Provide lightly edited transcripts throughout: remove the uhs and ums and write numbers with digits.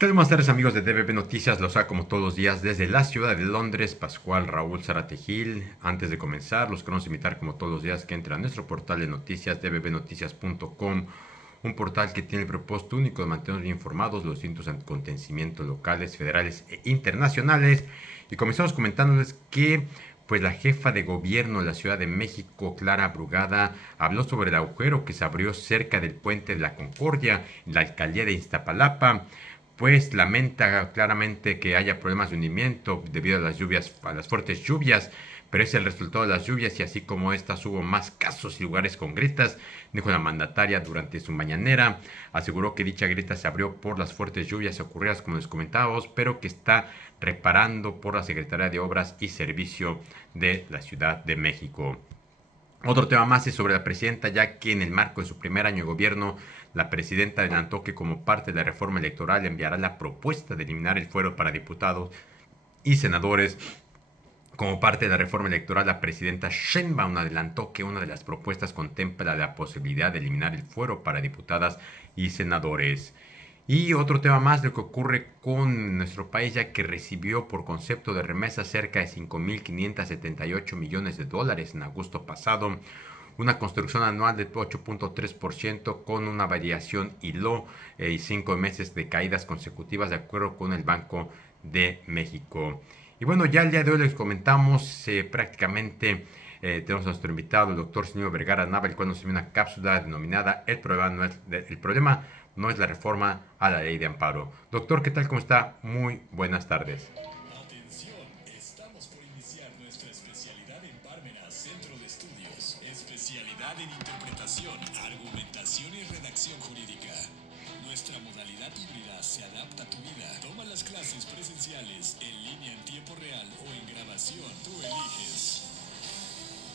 tal? Buenas tardes amigos de DBB Noticias, los saco como todos los días desde la ciudad de Londres, Pascual Raúl Zárate Gil. Antes de comenzar, los queremos invitar como todos los días que entren a nuestro portal de noticias, dbbnoticias.com, un portal que tiene el propósito único de mantenernos informados de los distintos acontecimientos locales, federales e internacionales. Y comenzamos comentándoles que pues la jefa de gobierno de la Ciudad de México, Clara Brugada, habló sobre el agujero que se abrió cerca del puente de la Concordia en la alcaldía de Iztapalapa, pues lamenta claramente que haya problemas de hundimiento debido a las lluvias, a las fuertes lluvias, pero es el resultado de las lluvias y así como estas hubo más casos y lugares con grietas, dijo la mandataria durante su mañanera. Aseguró que dicha grieta se abrió por las fuertes lluvias ocurridas como les comentábamos, pero que está reparando por la Secretaría de Obras y Servicio de la Ciudad de México. Otro tema más es sobre la presidenta, ya que en el marco de su primer año de gobierno, la presidenta adelantó que como parte de la reforma electoral enviará la propuesta de eliminar el fuero para diputados y senadores. Como parte de la reforma electoral, la presidenta Sheinbaum adelantó que una de las propuestas contempla la posibilidad de eliminar el fuero para diputadas y senadores. Y otro tema más de lo que ocurre con nuestro país, ya que recibió por concepto de remesa cerca de 5.578 millones de dólares en agosto pasado, una construcción anual de 8.3% con una variación hilo y 5 meses de caídas consecutivas de acuerdo con el Banco de México. Y bueno, ya el día de hoy les comentamos prácticamente tenemos a nuestro invitado, el doctor señor Vergara Nava, el cual nos envió una cápsula denominada el problema no es la reforma a la ley de amparo. Doctor, ¿qué tal? ¿Cómo está? Muy buenas tardes. Atención, estamos por iniciar nuestra especialidad en Parmenas Centro de Estudios. Especialidad en interpretación, argumentación y redacción jurídica. Nuestra modalidad híbrida se adapta a tu vida. Toma las clases presenciales, en línea en tiempo real o en grabación. Tú eliges.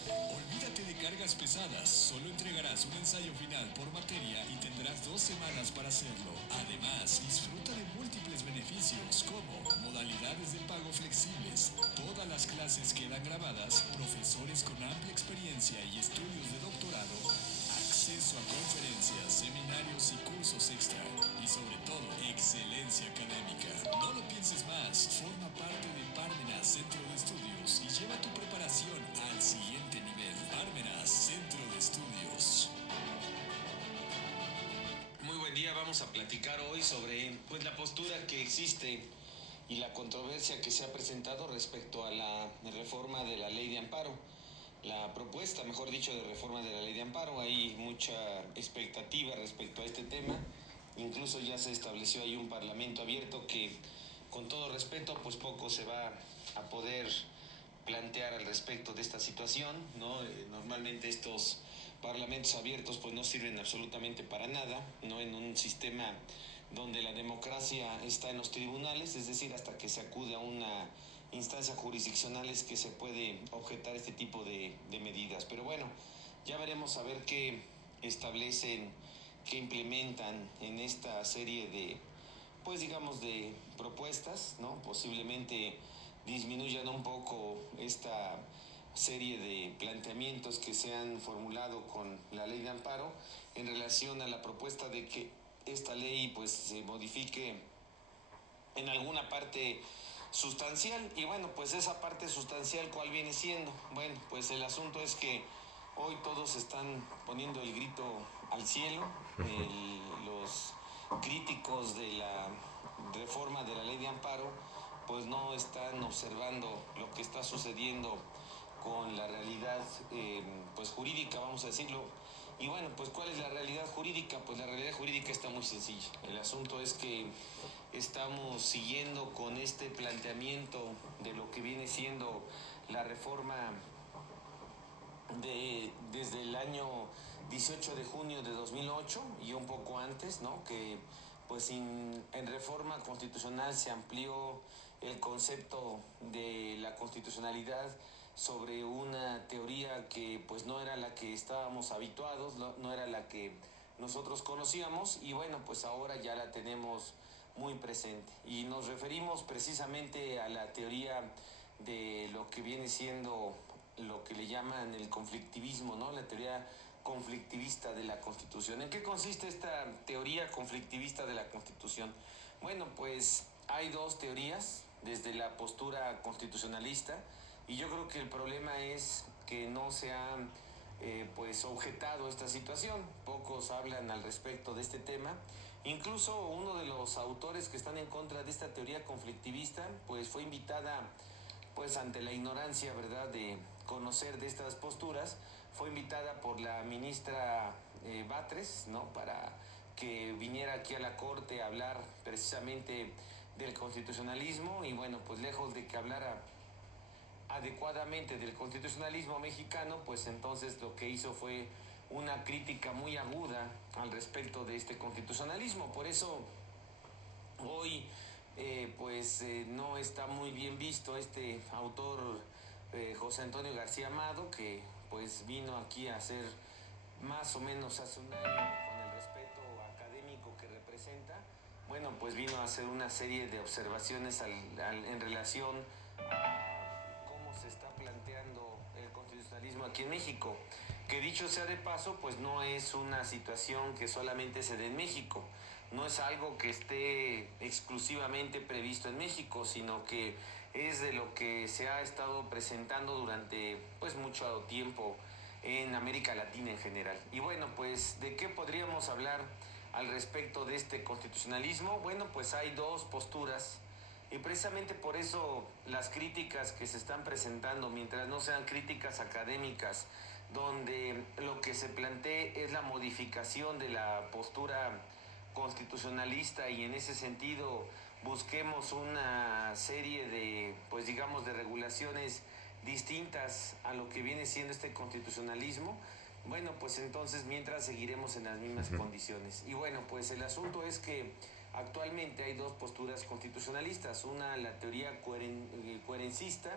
Olvídate de cargas pesadas, solo entregarás un ensayo final por materia y tendrás 2 semanas para hacerlo. Además, disfruta de múltiples beneficios como modalidades de pago flexibles, todas las clases quedan grabadas, profesores con amplia experiencia y estudios de doctorado, acceso a conferencias, seminarios y cursos extra y sobre todo excelencia académica. No lo pienses más, forma parte de Parmenas Centro de Estudios y lleva tu preparación al siguiente nivel. Parmenas Centro de Estudios. Muy buen día, vamos a platicar hoy sobre la postura que existe y la controversia que se ha presentado respecto a la reforma de la ley de amparo. La propuesta, mejor dicho, de reforma de la ley de amparo. Hay mucha expectativa respecto a este tema. Incluso ya se estableció ahí un parlamento abierto que, con todo respeto, pues poco se va a poder plantear al respecto de esta situación, ¿no? Normalmente estos parlamentos abiertos pues no sirven absolutamente para nada, ¿no? En un sistema donde la democracia está en los tribunales, es decir, hasta que se acude a una instancia jurisdiccional es que se puede objetar este tipo de medidas. Pero bueno, ya veremos a ver qué establecen, qué implementan en esta serie de, pues digamos, de propuestas, ¿no? Posiblemente disminuyan un poco esta serie de planteamientos que se han formulado con la ley de amparo en relación a la propuesta de que esta ley pues se modifique en alguna parte sustancial. Y bueno, pues esa parte sustancial, ¿cuál viene siendo? Bueno, pues el asunto es que hoy todos están poniendo el grito al cielo. Los críticos de la reforma de la ley de amparo pues no están observando lo que está sucediendo con la realidad pues jurídica, vamos a decirlo. Y bueno, pues ¿cuál es la realidad jurídica? Pues la realidad jurídica está muy sencilla. El asunto es que estamos siguiendo con este planteamiento de lo que viene siendo la reforma desde el año 18 de junio de 2008 y un poco antes, ¿no? Que pues en reforma constitucional se amplió el concepto de la constitucionalidad sobre una teoría que pues no era la que estábamos habituados, no era la que nosotros conocíamos y bueno, pues ahora ya la tenemos muy presente y nos referimos precisamente a la teoría de lo que viene siendo lo que le llaman el conflictivismo, ¿no? La teoría conflictivista de la Constitución. ¿En qué consiste esta teoría conflictivista de la Constitución? Bueno, pues hay dos teorías desde la postura constitucionalista, y yo creo que el problema es que no se ha pues objetado esta situación. Pocos hablan al respecto de este tema. Incluso uno de los autores que están en contra de esta teoría conflictivista pues fue invitada, pues ante la ignorancia, ¿verdad?, de conocer de estas posturas, fue invitada por la ministra Batres, ¿no?, para que viniera aquí a la Corte a hablar precisamente del constitucionalismo. Y bueno, pues lejos de que hablara adecuadamente del constitucionalismo mexicano, pues entonces lo que hizo fue una crítica muy aguda al respecto de este constitucionalismo. Por eso hoy no está muy bien visto este autor José Antonio García Amado, que pues vino aquí a hacer más o menos hace un año, con el respeto académico que representa. Bueno, pues vino a hacer una serie de observaciones en relación a cómo se está planteando el constitucionalismo aquí en México, que dicho sea de paso, pues no es una situación que solamente se dé en México, no es algo que esté exclusivamente previsto en México, sino que es de lo que se ha estado presentando durante pues mucho tiempo en América Latina en general. Y bueno, pues ¿de qué podríamos hablar al respecto de este constitucionalismo? Bueno, pues hay dos posturas, y precisamente por eso las críticas que se están presentando, mientras no sean críticas académicas, donde lo que se plantee es la modificación de la postura constitucionalista, y en ese sentido busquemos una serie de, pues digamos, de regulaciones distintas a lo que viene siendo este constitucionalismo, bueno, pues entonces mientras seguiremos en las mismas condiciones. Y bueno, pues el asunto es que actualmente hay dos posturas constitucionalistas, una la teoría coherencista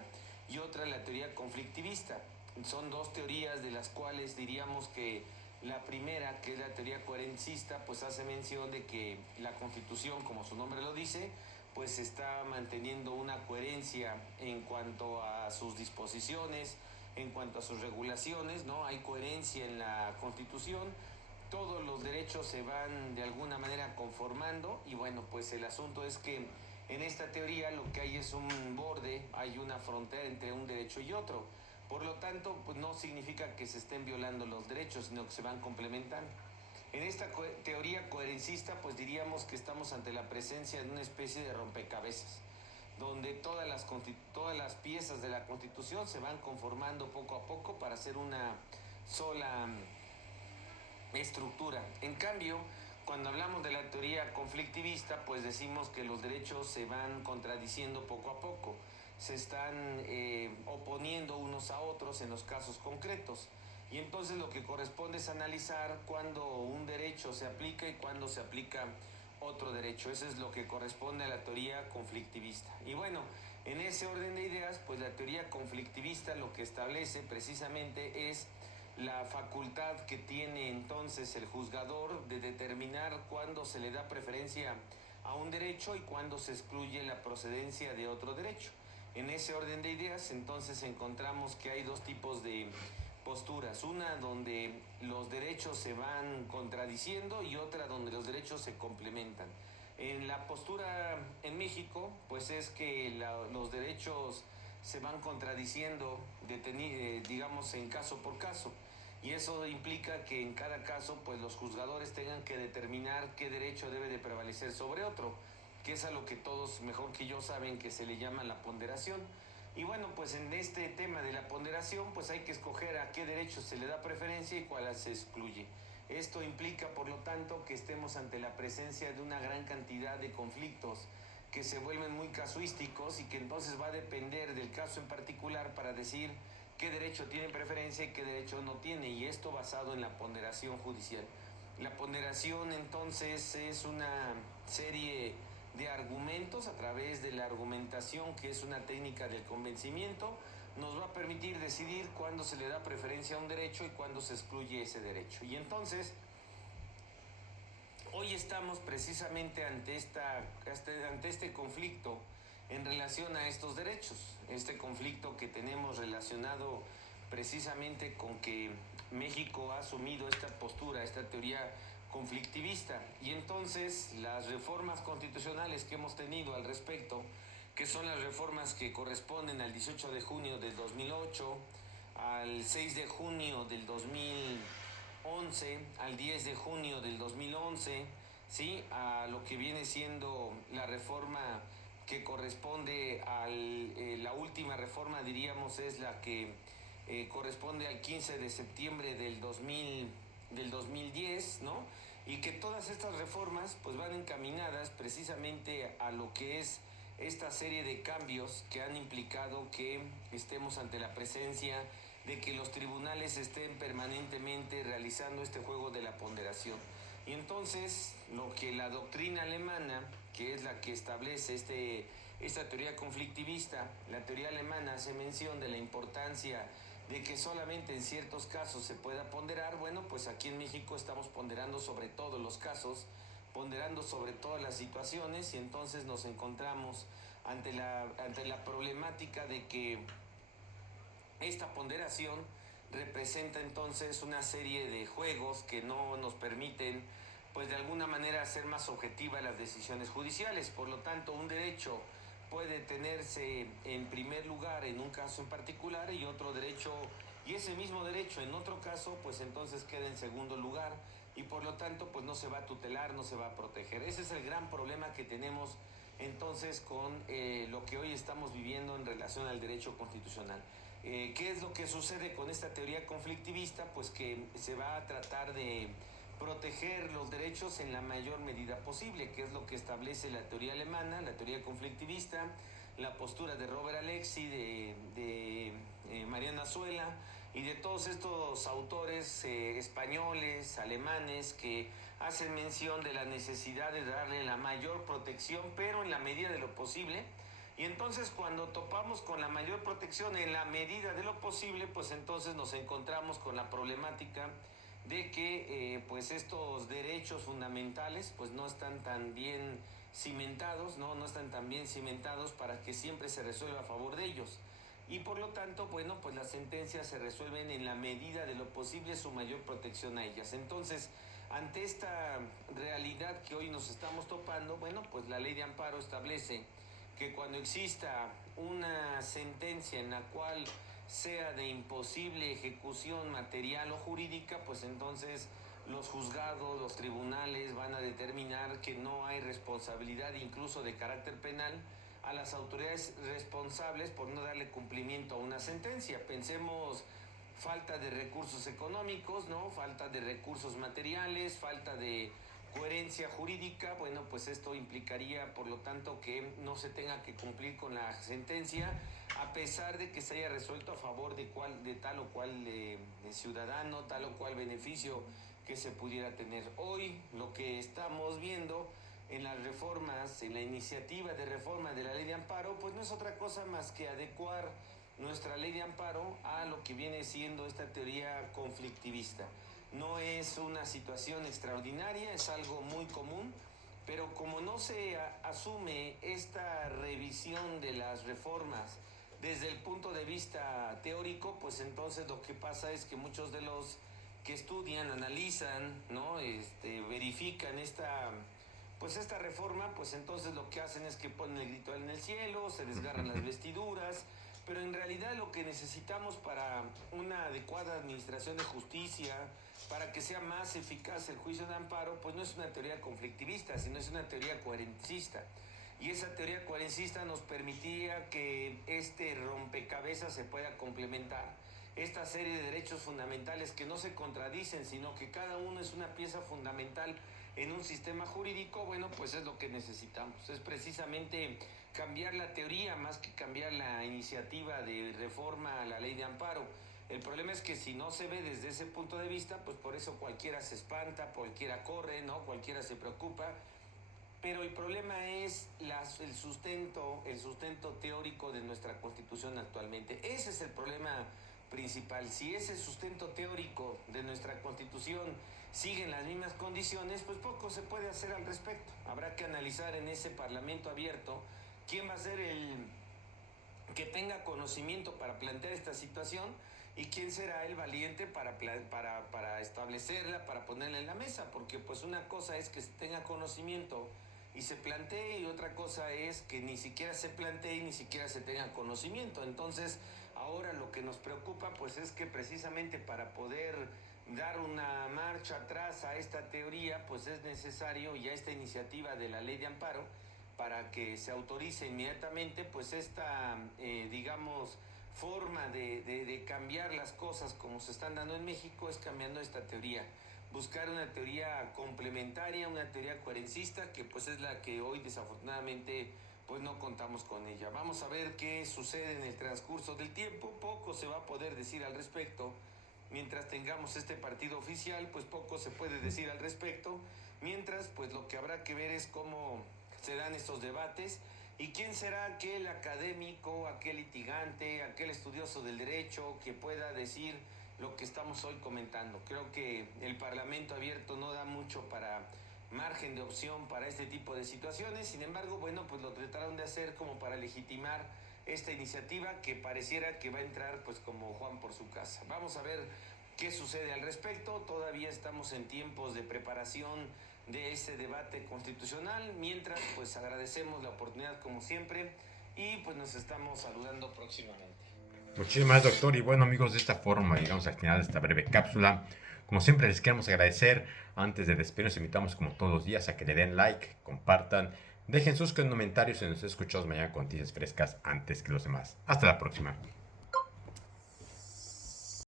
y otra la teoría conflictivista. Son dos teorías de las cuales diríamos que la primera, que es la teoría coherencista, pues hace mención de que la Constitución, como su nombre lo dice, pues está manteniendo una coherencia en cuanto a sus disposiciones, en cuanto a sus regulaciones, ¿no? Hay coherencia en la Constitución, todos los derechos se van de alguna manera conformando, y bueno, pues el asunto es que en esta teoría lo que hay es un borde, hay una frontera entre un derecho y otro. Por lo tanto, pues no significa que se estén violando los derechos, sino que se van complementando. En esta teoría coherencista, pues diríamos que estamos ante la presencia de una especie de rompecabezas, donde todas las piezas de la Constitución se van conformando poco a poco para hacer una sola estructura. En cambio, cuando hablamos de la teoría conflictivista, pues decimos que los derechos se van contradiciendo poco a poco, se están oponiendo unos a otros en los casos concretos. Y entonces lo que corresponde es analizar cuándo un derecho se aplica y cuándo se aplica otro derecho. Eso es lo que corresponde a la teoría conflictivista. Y bueno, en ese orden de ideas, pues la teoría conflictivista lo que establece precisamente es la facultad que tiene entonces el juzgador de determinar cuándo se le da preferencia a un derecho y cuándo se excluye la procedencia de otro derecho. En ese orden de ideas, entonces encontramos que hay dos tipos de posturas, una donde los derechos se van contradiciendo y otra donde los derechos se complementan. En la postura en México, pues es que los derechos se van contradiciendo, digamos, en caso por caso. Y eso implica que en cada caso, pues los juzgadores tengan que determinar qué derecho debe de prevalecer sobre otro, que es a lo que todos mejor que yo saben que se le llama la ponderación. Y bueno, pues en este tema de la ponderación, pues hay que escoger a qué derecho se le da preferencia y cuál se excluye. Esto implica, por lo tanto, que estemos ante la presencia de una gran cantidad de conflictos que se vuelven muy casuísticos y que entonces va a depender del caso en particular para decir qué derecho tiene preferencia y qué derecho no tiene, y esto basado en la ponderación judicial. La ponderación entonces es una serie de argumentos a través de la argumentación, que es una técnica del convencimiento, nos va a permitir decidir cuándo se le da preferencia a un derecho y cuándo se excluye ese derecho. Y entonces, hoy estamos precisamente ante este conflicto en relación a estos derechos, este conflicto que tenemos relacionado precisamente con que México ha asumido esta postura, esta teoría conflictivista, y entonces las reformas constitucionales que hemos tenido al respecto, que son las reformas que corresponden al 18 de junio del 2008, al 6 de junio del 2011, al 10 de junio del 2011, ¿sí? A lo que viene siendo la reforma que corresponde a la última reforma, diríamos, es la que corresponde al 15 de septiembre del 2010, ¿no? Y que todas estas reformas pues van encaminadas precisamente a lo que es esta serie de cambios que han implicado que estemos ante la presencia de que los tribunales estén permanentemente realizando este juego de la ponderación. Y entonces lo que la doctrina alemana, que es la que establece esta teoría conflictivista, la teoría alemana hace mención de la importancia de que solamente en ciertos casos se pueda ponderar. Bueno, pues aquí en México estamos ponderando sobre todos los casos, ponderando sobre todas las situaciones, y entonces nos encontramos ante la problemática de que esta ponderación representa entonces una serie de juegos que no nos permiten, pues de alguna manera, hacer más objetivas las decisiones judiciales. Por lo tanto, un derecho puede tenerse en primer lugar en un caso en particular, y otro derecho, y ese mismo derecho en otro caso, pues entonces queda en segundo lugar, y por lo tanto pues no se va a tutelar, no se va a proteger. Ese es el gran problema que tenemos entonces con lo que hoy estamos viviendo en relación al derecho constitucional. ¿Qué es lo que sucede con esta teoría conflictivista? Pues que se va a tratar de proteger los derechos en la mayor medida posible, que es lo que establece la teoría alemana, la teoría conflictivista, la postura de Robert Alexi, de Mariana Suela y de todos estos autores españoles, alemanes, que hacen mención de la necesidad de darle la mayor protección, pero en la medida de lo posible. Y entonces, cuando topamos con la mayor protección en la medida de lo posible, pues entonces nos encontramos con la problemática de que pues estos derechos fundamentales pues no están tan bien cimentados, no están tan bien cimentados para que siempre se resuelva a favor de ellos. Y por lo tanto, bueno, pues las sentencias se resuelven en la medida de lo posible, su mayor protección a ellas. Entonces, ante esta realidad que hoy nos estamos topando, bueno, pues la ley de amparo establece que cuando exista una sentencia en la cual sea de imposible ejecución material o jurídica, pues entonces los juzgados, los tribunales van a determinar que no hay responsabilidad, incluso de carácter penal, a las autoridades responsables por no darle cumplimiento a una sentencia. Pensemos falta de recursos económicos, ¿no? Falta de recursos materiales, falta de coherencia jurídica. Bueno, pues esto implicaría, por lo tanto, que no se tenga que cumplir con la sentencia, a pesar de que se haya resuelto a favor de tal o cual ciudadano, tal o cual beneficio que se pudiera tener. Hoy lo que estamos viendo en las reformas, en la iniciativa de reforma de la ley de amparo, pues no es otra cosa más que adecuar nuestra ley de amparo a lo que viene siendo esta teoría conflictivista. No es una situación extraordinaria, es algo muy común, pero como no se asume esta revisión de las reformas desde el punto de vista teórico, pues entonces lo que pasa es que muchos de los que estudian, analizan, ¿no? Verifican esta reforma, pues entonces lo que hacen es que ponen el grito en el cielo, se desgarran las vestiduras, pero en realidad lo que necesitamos para una adecuada administración de justicia, para que sea más eficaz el juicio de amparo, pues no es una teoría conflictivista, sino es una teoría coherencista. Y esa teoría coherencista nos permitía que este rompecabezas se pueda complementar. Esta serie de derechos fundamentales que no se contradicen, sino que cada uno es una pieza fundamental en un sistema jurídico. Bueno, pues es lo que necesitamos. Es precisamente cambiar la teoría más que cambiar la iniciativa de reforma a la ley de amparo. El problema es que si no se ve desde ese punto de vista, pues por eso cualquiera se espanta, cualquiera corre, ¿no? Cualquiera se preocupa. Pero el problema es el sustento teórico de nuestra Constitución actualmente. Ese es el problema principal. Si ese sustento teórico de nuestra Constitución sigue en las mismas condiciones, pues poco se puede hacer al respecto. Habrá que analizar en ese Parlamento abierto quién va a ser el que tenga conocimiento para plantear esta situación, y quién será el valiente para establecerla, para ponerla en la mesa, porque pues una cosa es que tenga conocimiento y se plantee, y otra cosa es que ni siquiera se plantee y ni siquiera se tenga conocimiento. Entonces, ahora lo que nos preocupa pues es que precisamente para poder dar una marcha atrás a esta teoría, pues es necesario, y a esta iniciativa de la ley de amparo, para que se autorice inmediatamente pues esta, digamos, forma de cambiar las cosas como se están dando en México, es cambiando esta teoría. Buscar una teoría complementaria, una teoría coherencista, que pues es la que hoy desafortunadamente pues no contamos con ella. Vamos a ver qué sucede en el transcurso del tiempo. Poco se va a poder decir al respecto. Mientras tengamos este partido oficial, pues poco se puede decir al respecto. Mientras, pues lo que habrá que ver es cómo se dan estos debates y quién será aquel académico, aquel litigante, aquel estudioso del derecho que pueda decir lo que estamos hoy comentando. Creo que el Parlamento abierto no da mucho para margen de opción para este tipo de situaciones. Sin embargo, bueno, pues lo trataron de hacer como para legitimar esta iniciativa que pareciera que va a entrar pues como Juan por su casa. Vamos a ver qué sucede al respecto. Todavía estamos en tiempos de preparación de este debate constitucional. Mientras, pues agradecemos la oportunidad como siempre y pues nos estamos saludando próximamente. Muchísimas gracias, doctor. Y bueno, amigos, de esta forma llegamos al final de esta breve cápsula. Como siempre, les queremos agradecer. Antes de despedirnos, invitamos como todos los días a que le den like, compartan, dejen sus comentarios y nos escuchamos mañana con noticias frescas antes que los demás. Hasta la próxima.